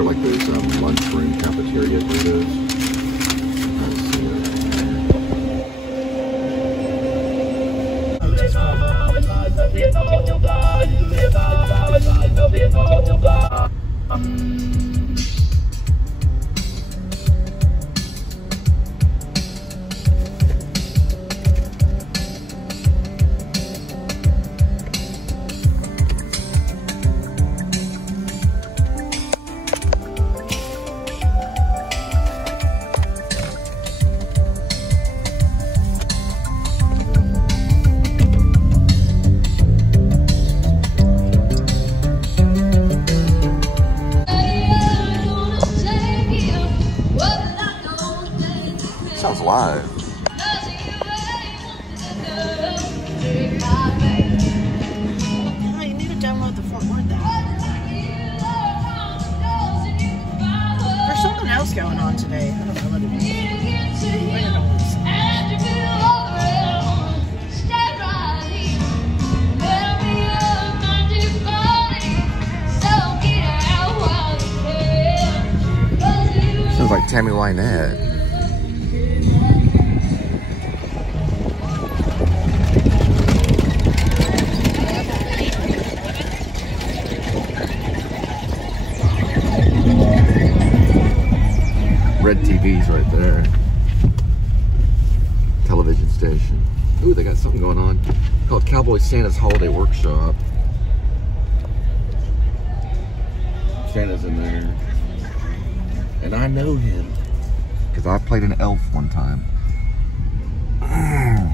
are like those lunchroom cafeteria burritos. Sounds live. Oh, you need to download the Fort Worth app. There's something else going on today. I don't know what it is. Bring it on. Sounds like Tammy Wynette. Red TV's right there. Television station. Ooh, they got something going on called Cowboy Santa's Holiday Workshop. Santa's in there. And I know him because I played an elf one time. I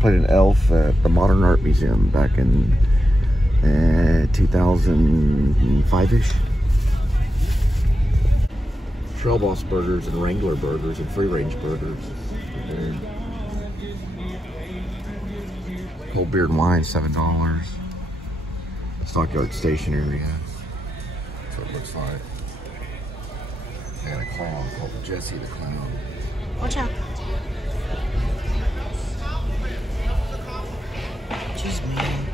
played an elf at the Modern Art Museum back in 2005-ish. Trail Boss Burgers and Wrangler Burgers and Free Range Burgers. There. Cold beer and wine, $7. Stockyard Station area. That's what it looks like. I got a clown called Jesse the Clown. Watch out. Jeez, man.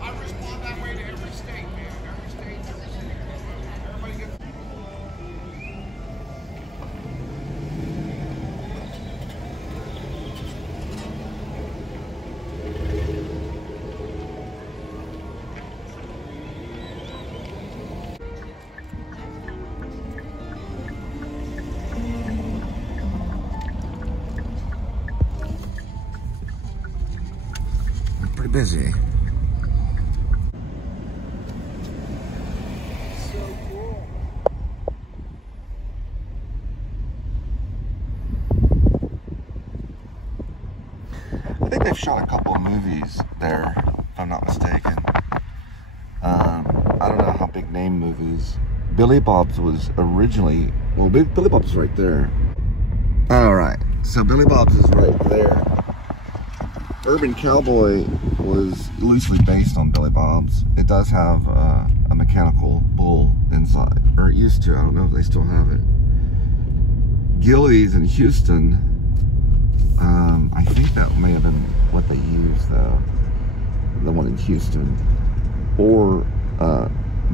I respond that way to every state, man. Every state. Everybody gets. Pretty busy. I think they've shot a couple of movies there, if I'm not mistaken. I don't know how big name movies. Billy Bob's was originally, well, Billy Bob's right there. All right, so Billy Bob's is right there. Urban Cowboy was loosely based on Billy Bob's. It does have a mechanical bull inside, or it used to. I don't know if they still have it. Gillies in Houston, I think that may have been what they used though, the one in Houston. Or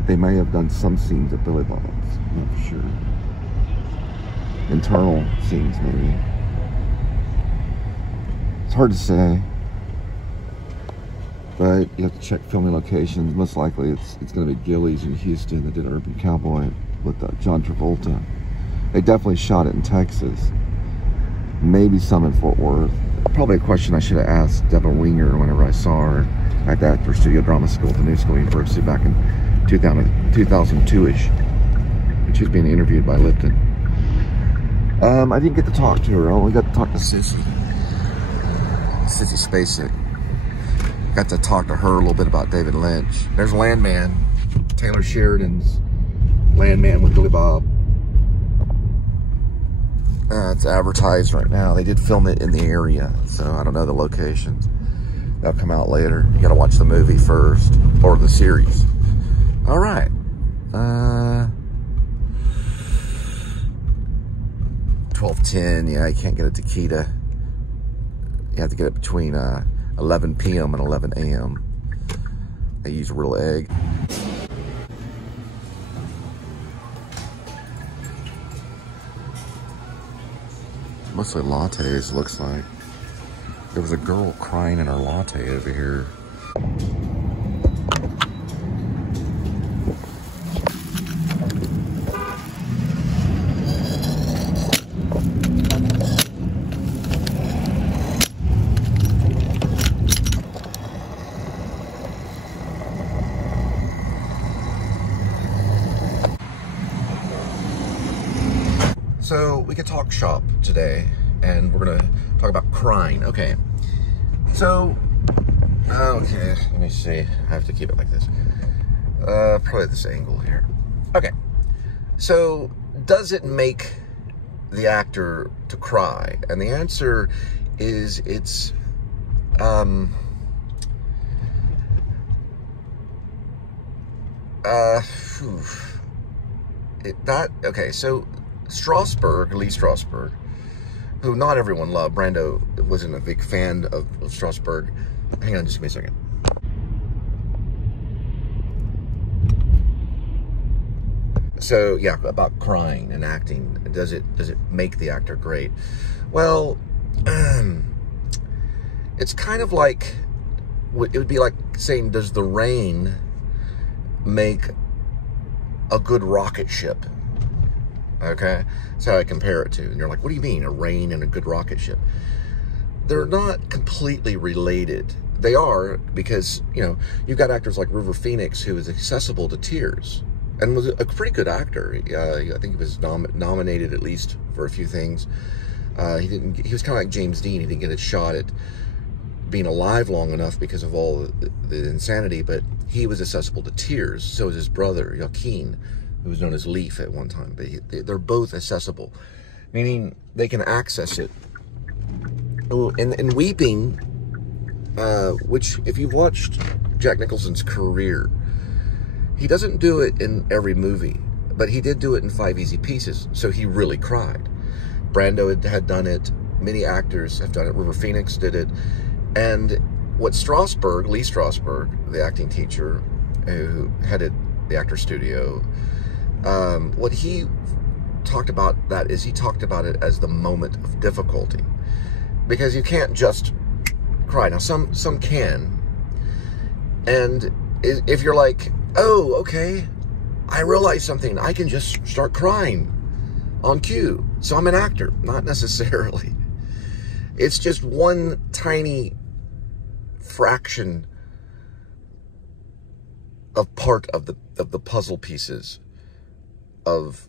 they may have done some scenes at Billy Bob's, I'm not sure. Internal scenes maybe. It's hard to say. But you have to check filming locations. Most likely it's going to be Gillies in Houston that did Urban Cowboy with John Travolta. They definitely shot it in Texas. Maybe some in Fort Worth. Probably a question I should have asked Devin Winger whenever I saw her at the Actor Studio Drama School at the New School University back in 2002-ish. And she was being interviewed by Lipton. I didn't get to talk to her. I only got to talk to Sissy Spacek. Got to talk to her a little bit about David Lynch. There's Landman, Taylor Sheridan's Landman with Billy Bob. It's advertised right now. They did film it in the area, so I don't know the locations. That'll come out later. You gotta watch the movie first, or the series. All right. 12:10. Yeah, you can't get a taquita. You have to get it between 11 p.m. and 11 a.m. They use real egg. Mostly lattes, looks like. There was a girl crying in her latte over here. So we could talk shop today, and we're gonna talk about crying. Okay, so, okay, let me see. I have to keep it like this. Probably this angle here. Okay, so does it make the actor to cry? And the answer is it's, okay, so Lee Strasberg, who not everyone loved. Brando wasn't a big fan of Strasberg. Hang on, just give me a second. So yeah, about crying and acting. Does it make the actor great? Well, it's kind of like, it would be like saying, does the rain make a good rocket ship? Okay, that's how I compare it to. And you're like, what do you mean, a rain and a good rocket ship? They're not completely related. They are, because, you know, you've got actors like River Phoenix, who is accessible to tears and was a pretty good actor. I think he was nominated at least for a few things. He was kind of like James Dean. He didn't get a shot at being alive long enough because of all the insanity, but he was accessible to tears. So was his brother, Joaquin, who was known as Leaf at one time. But they're both accessible, meaning they can access it. And weeping, which, if you've watched Jack Nicholson's career, he doesn't do it in every movie, but he did do it in 5 Easy Pieces, so he really cried. Brando had done it. Many actors have done it. River Phoenix did it. And what Lee Strasberg, the acting teacher who headed the actor studio, what he talked about that is, he talked about it as the moment of difficulty, because you can't just cry. Now some can, and if you're like, oh, okay, I realize something, I can just start crying on cue, so I'm an actor. Not necessarily. It's just one tiny fraction of part of the puzzle pieces of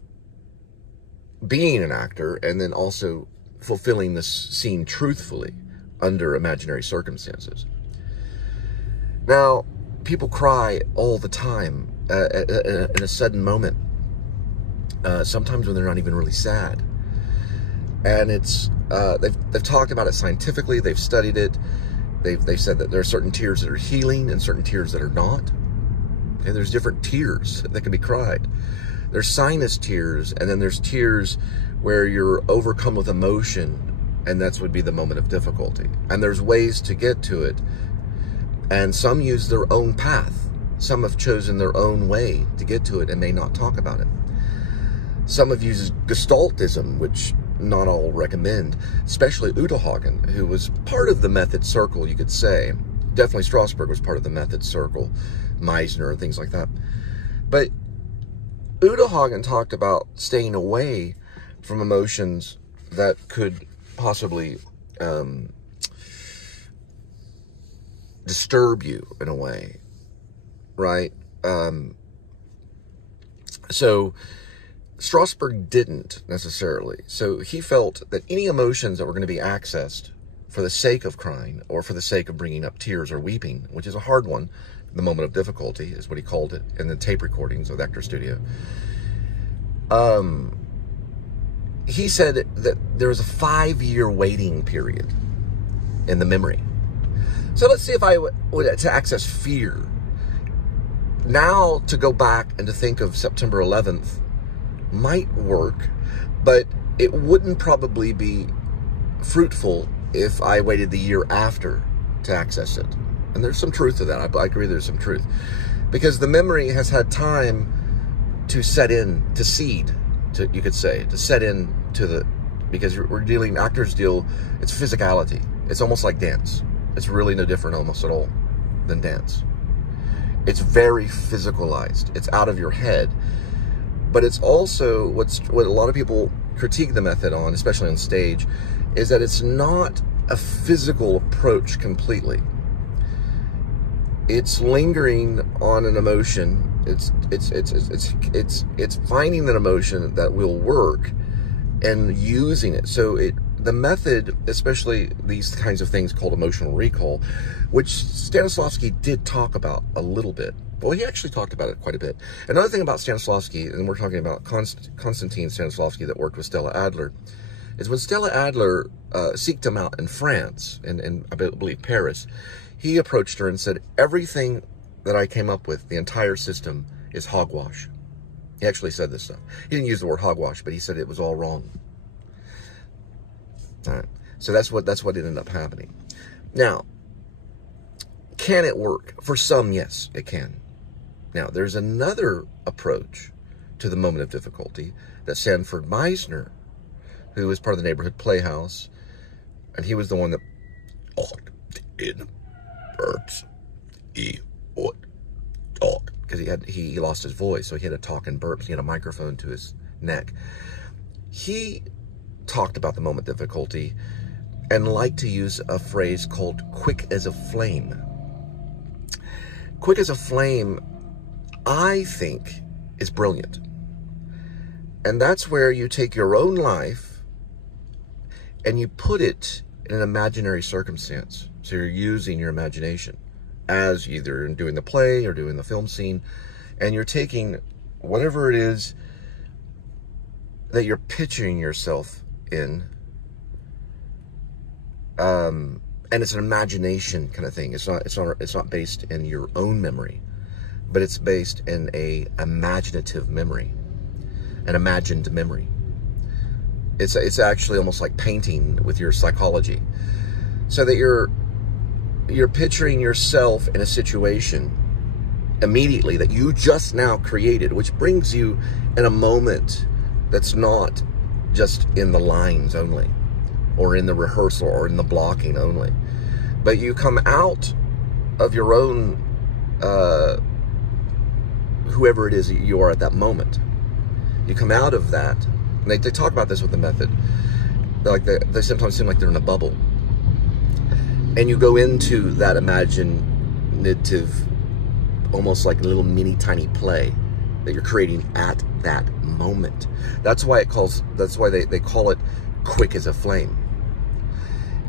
being an actor, and then also fulfilling this scene truthfully under imaginary circumstances. Now, people cry all the time in a sudden moment, sometimes when they're not even really sad. And it's they've talked about it scientifically. They've studied it. They've said that there are certain tears that are healing and certain tears that are not. And there's different tears that can be cried. There's sinus tears, and then there's tears where you're overcome with emotion, and that's would be the moment of difficulty. And there's ways to get to it, and some use their own path. Some have chosen their own way to get to it and may not talk about it. Some have used Gestaltism, which not all recommend, especially Udo Hagen, who was part of the method circle, you could say. Definitely Strasberg was part of the method circle, Meisner and things like that. But Udo Hagen talked about staying away from emotions that could possibly disturb you in a way, right? So Strasberg didn't necessarily. So he felt that any emotions that were going to be accessed for the sake of crying or for the sake of bringing up tears or weeping, which is a hard one, the moment of difficulty is what he called it in the tape recordings of the actor studio. He said that there was a 5-year waiting period in the memory. So let's see if I would to access fear. Now to go back and to think of September 11th might work, but it wouldn't probably be fruitful if I waited the year after to access it. And there's some truth to that. I agree there's some truth. Because the memory has had time to set in, to seed, you could say, to set in to the because actors deal, it's physicality. It's almost like dance. It's really no different almost at all than dance. It's very physicalized. It's out of your head. But it's also what a lot of people critique the method on, especially on stage, is that it's not a physical approach completely. It's lingering on an emotion. It's finding an emotion that will work and using it. So the method, especially these kinds of things called emotional recall, which Stanislavski did talk about a little bit. Well, he actually talked about it quite a bit. Another thing about Stanislavski, and we're talking about Konstantin Stanislavski that worked with Stella Adler, is when Stella Adler seeked him out in France, and I believe Paris, he approached her and said, everything that I came up with, the entire system, is hogwash. He actually said this stuff. He didn't use the word hogwash, but he said it was all wrong. All right. So that's what ended up happening. Now, can it work? For some, yes, it can. Now, there's another approach to the moment of difficulty that Sanford Meisner, who was part of the Neighborhood Playhouse, and he was the one that talked in burps. He would talk because he lost his voice, so he had to talk in burps. He had a microphone to his neck. He talked about the moment difficulty and liked to use a phrase called quick as a flame. Quick as a flame, I think, is brilliant. And that's where you take your own life and you put it in an imaginary circumstance. So you're using your imagination as either in doing the play or doing the film scene, and you're taking whatever it is that you're picturing yourself in, and it's an imagination kind of thing. It's not based in your own memory, but it's based in a imaginative memory, an imagined memory. It's actually almost like painting with your psychology, so that you're picturing yourself in a situation immediately that you just now created, which brings you in a moment that's not just in the lines only, or in the rehearsal, or in the blocking only, but you come out of your own, whoever it is that you are at that moment. You come out of that, and they talk about this with the method. They sometimes seem like they're in a bubble. And you go into that imaginative, almost like a little mini tiny play that you're creating at that moment. That's why they call it quick as a flame,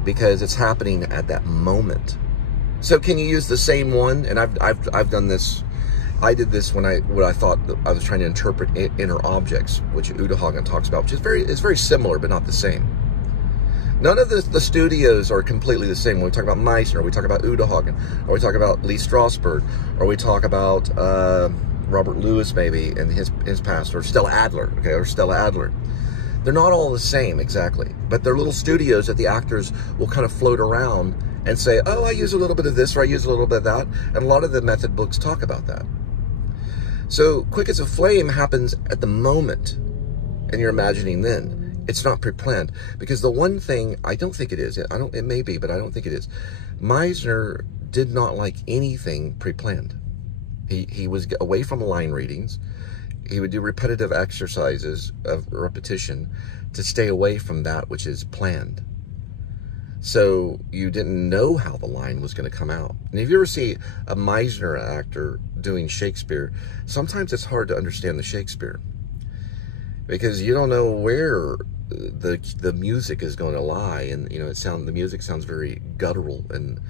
because it's happening at that moment. So can you use the same one? And I've done this. I did this when I thought I was trying to interpret inner objects, which Uta Hagen talks about, which is very similar but not the same. None of the studios are completely the same. When we talk about Meisner, or we talk about Uta Hagen, or we talk about Lee Strasberg, or we talk about Robert Lewis maybe and his past, or Stella Adler, okay, or Stella Adler. They're not all the same exactly, but they're little studios that the actors will kind of float around and say, oh, I use a little bit of this, or I use a little bit of that, and a lot of the method books talk about that. So quick as a flame happens at the moment, and you're imagining then. It's not pre-planned, because the one thing, I don't think it is, it may be, but I don't think it is. Meisner did not like anything pre-planned. He was away from line readings. He would do repetitive exercises of repetition to stay away from that which is planned. So you didn't know how the line was going to come out. And if you ever see a Meisner actor doing Shakespeare, sometimes it's hard to understand the Shakespeare, because you don't know where the music is going to lie, and the music sounds very guttural, and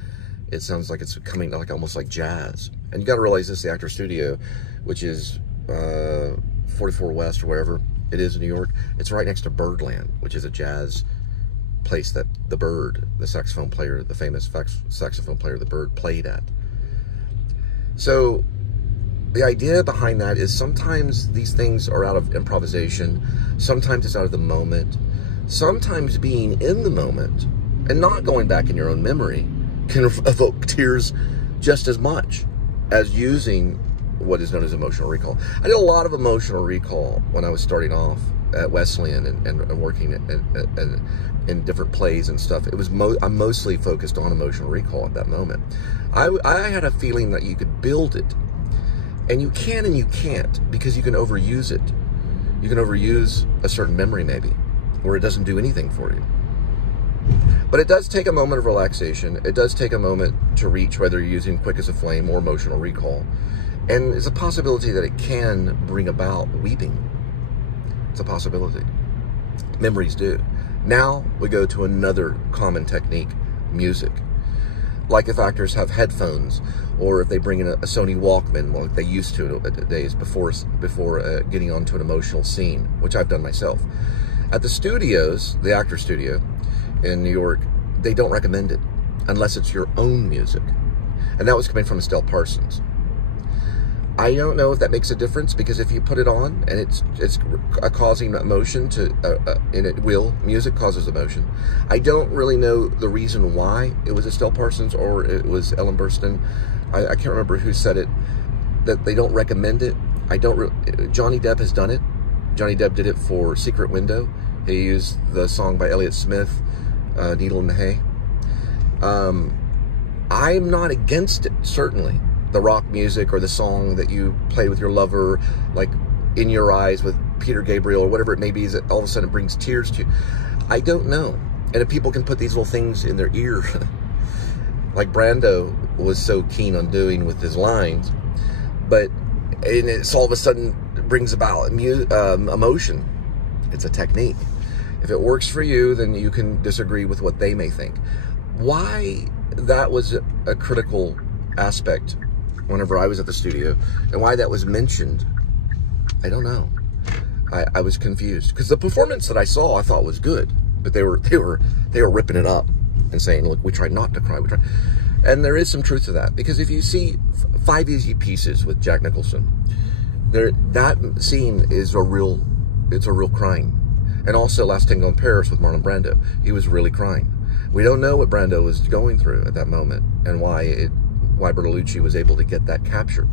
it sounds like it's coming like almost like jazz. And you got to realize this, the Actor Studio, which is 44 West or wherever it is in New York, it's right next to Birdland, which is a jazz place that the Bird, the saxophone player, the famous saxophone player, the Bird, played at. So the idea behind that is sometimes these things are out of improvisation, sometimes it's out of the moment, sometimes being in the moment and not going back in your own memory can evoke tears just as much as using what is known as emotional recall. I did a lot of emotional recall when I was starting off at Wesleyan and working in different plays and stuff, it was I'm mostly focused on emotional recall at that moment. I had a feeling that you could build it, and you can and you can't, because you can overuse it. You can overuse a certain memory maybe, where it doesn't do anything for you. But it does take a moment of relaxation. It does take a moment to reach, whether you're using quick as a flame or emotional recall. And there's a possibility that it can bring about weeping. It's a possibility. Memories do. Now we go to another common technique, music. Like if actors have headphones, or if they bring in a Sony Walkman, like they used to days before getting onto an emotional scene, which I've done myself. At the studios, the actor studio in New York, they don't recommend it unless it's your own music. And that was coming from Estelle Parsons. I don't know if that makes a difference, because if you put it on and it's causing emotion and it will, music causes emotion. I don't really know the reason why it was Estelle Parsons or it was Ellen Burstyn. I can't remember who said it, that they don't recommend it. Johnny Depp has done it. Johnny Depp did it for Secret Window. He used the song by Elliott Smith, Needle in the Hay. I'm not against it, certainly. The rock music or the song that you play with your lover, like In Your Eyes with Peter Gabriel or whatever it may be, that all of a sudden it brings tears to you. I don't know. And if people can put these little things in their ear, like Brando was so keen on doing with his lines, and it's all of a sudden brings about emotion. It's a technique. If it works for you, then you can disagree with what they may think. Why that was a critical aspect whenever I was at the studio, and why that was mentioned, I don't know. I was confused, because the performance that I saw I thought was good, but they were ripping it up and saying, look, we tried not to cry, and there is some truth to that, because if you see 5 Easy Pieces with Jack Nicholson, that scene is a real crying. And also Last Tango in Paris with Marlon Brando, he was really crying. We don't know what Brando was going through at that moment, and why Bertolucci was able to get that captured.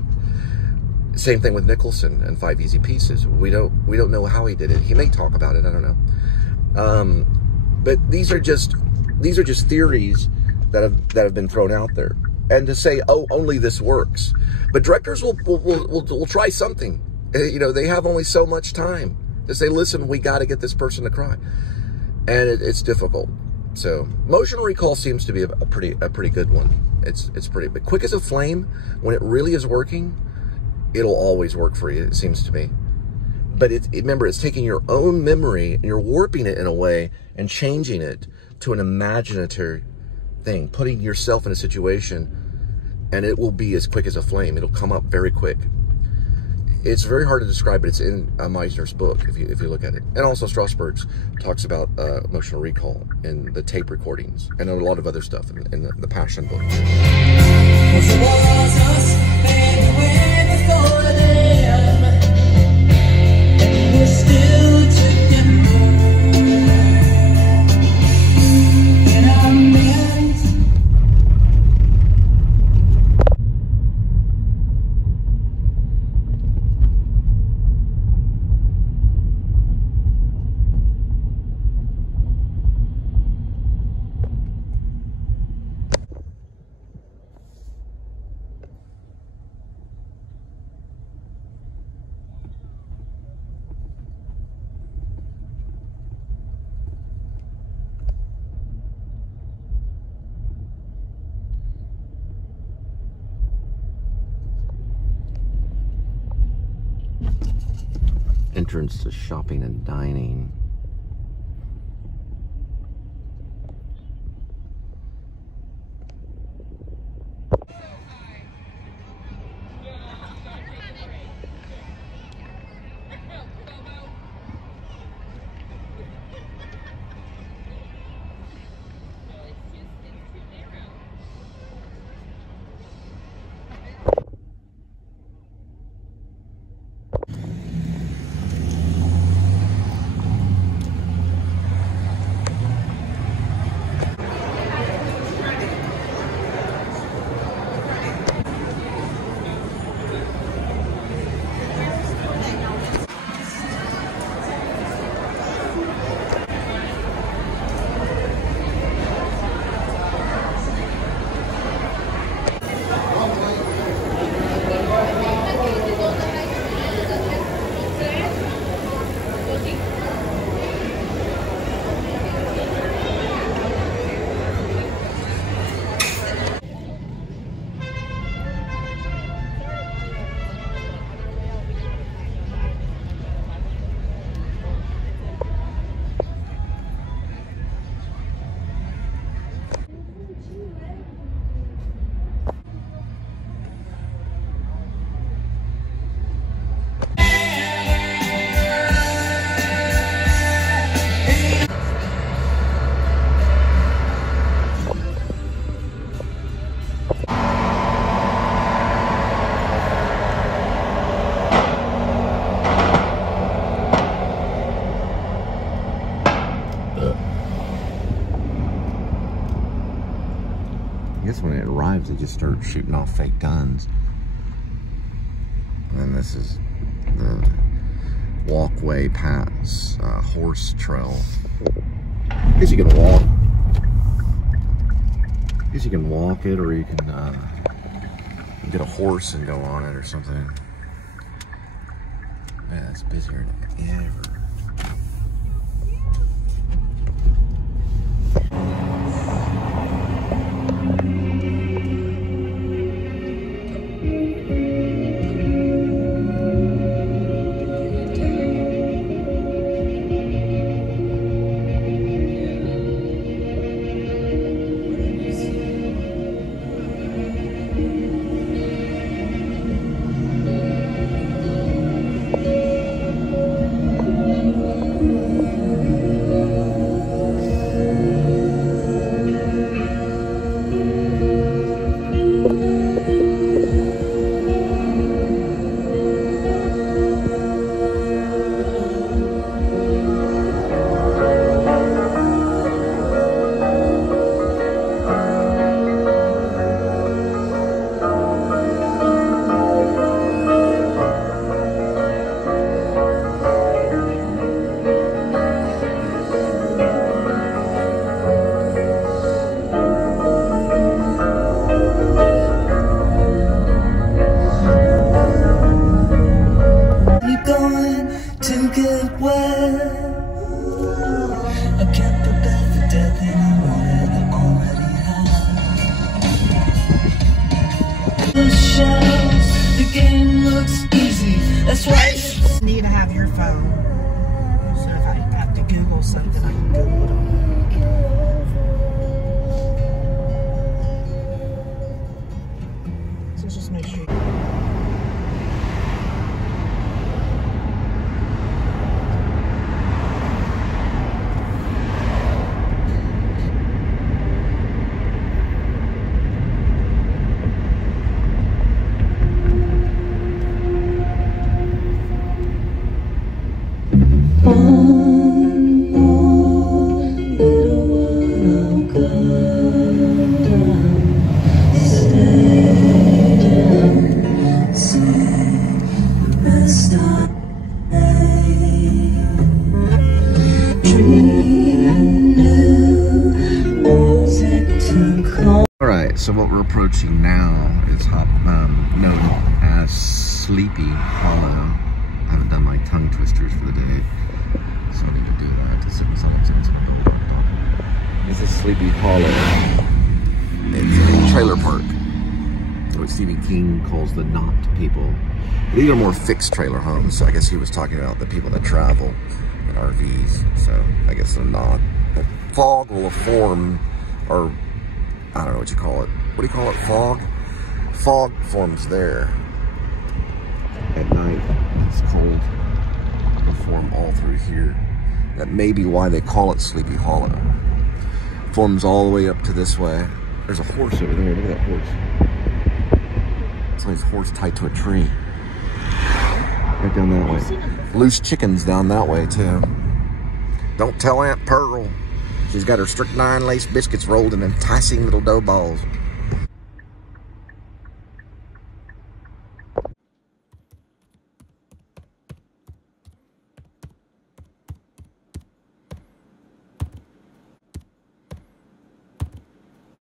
Same thing with Nicholson and 5 Easy Pieces. We don't know how he did it. He may talk about it. I don't know. But these are just theories that have been thrown out there. And to say, oh, only this works. But directors will try something. You know, they have only so much time to say, listen, we got to get this person to cry, and it's difficult. So emotional recall seems to be a pretty good one. It's pretty, but quick as a flame, when it really is working, it'll always work for you, it seems to me. But remember, it's taking your own memory and you're warping it in a way and changing it to an imaginative thing, putting yourself in a situation, and it will be as quick as a flame. It'll come up very quick. It's very hard to describe, but it's in Meisner's book, if you look at it. And also Strasberg's talks about emotional recall in the tape recordings, and a lot of other stuff in the Passion book. Entrance to shopping and dining. guess when it arrives, they just start shooting off fake guns. And then this is the walkway pass, horse trail. I guess you can walk. I guess you can walk it, or you can get a horse and go on it or something. Man, it's busier than ever. The game looks easy. That's why you need to have your phone. So if I have to Google something, I can Google it on it. So just make sure. So what we're approaching now is known as Sleepy Hollow. I haven't done my tongue twisters for the day, so I need to do that. This is Sleepy Hollow. It's a trailer park. What Stephen King calls the knot people. These are more fixed trailer homes, so I guess he was talking about the people that travel in RVs. So I guess they're not. The fog will form, or I don't know what you call it. What do you call it? Fog? Fog forms there. At night, it's cold. It'll form all through here. That may be why they call it Sleepy Hollow. Forms all the way up to this way. There's a horse over there. Look at that horse. Somebody's horse tied to a tree. Right down that way. Loose chickens down that way, too. Don't tell Aunt Pearl. She's got her strychnine lace biscuits rolled in enticing little dough balls.